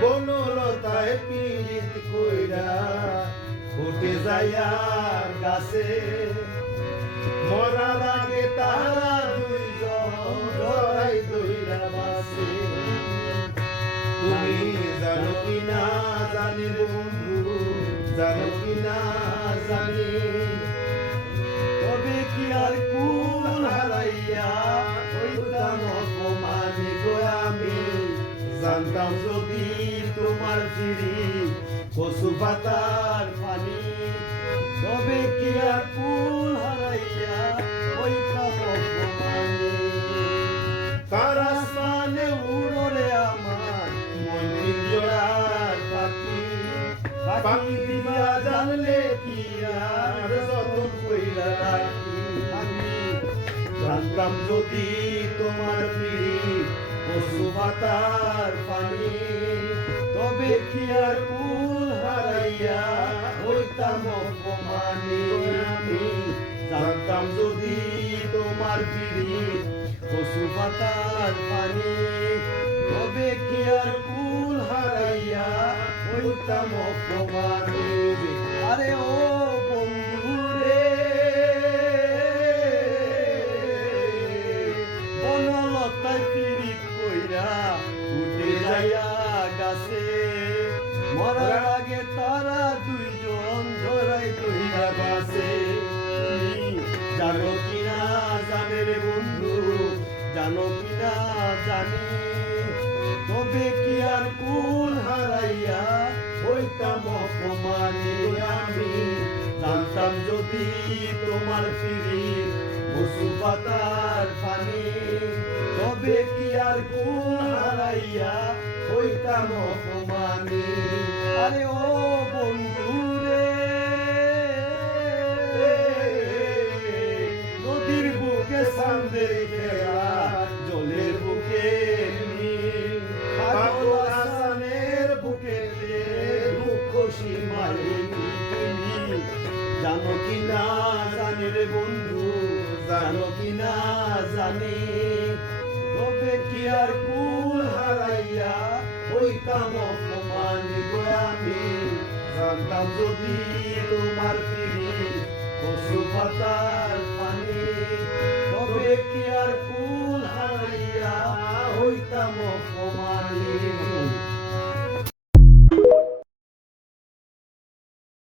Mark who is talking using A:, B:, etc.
A: বনলতায় পীড়িত কইরা ফুটে যাইয়ার গাছে। মরার আগে তারা দুইজন জড়াই দইরা বাসে তুমি জানো কি না জানি বন্ধু, জানো কি না জানি। জানতাম যদি তোমার ফিরি পশু পাতার পানি। তবে কি আর কুল হারাইয়া মন পাখি। দিবা জানলে কি আর আমি? জানতাম যদি তোমার পিড়ি পশু পানি, তবে কি আর কুল হারাইয়া হইতাম অপমানি? আমি জানতাম যদি তোমার পিড়ি পশু পাতার পানি, তবে কি আর কুল হারাইয়া হইতাম অপমানি? আরে ও গাছে মরার আগে তারা দুইজন ধরাই দইরা বাসে জানো কিনা জানে রে বন্ধু, জানো কিনা জানি। তবে কি আর কুল হারাইয়া হইতাম অপমানি আমি? জানতাম যদি তোমার ফিরি পশু পাতার পানি। তবে কি আর কুল হারাইয়া হইতাম অপমানি। আরে ও বন্ধু রে বুকে সামনে খেলা জলের বুকে আসানের বুকে দুঃখ সীমায় জানো কি না জানি রে বন্ধু, জানো কি না জানি। তবে কি আর জানতাম যদি তোমার কি আর কুল হারাইয়া হইতাম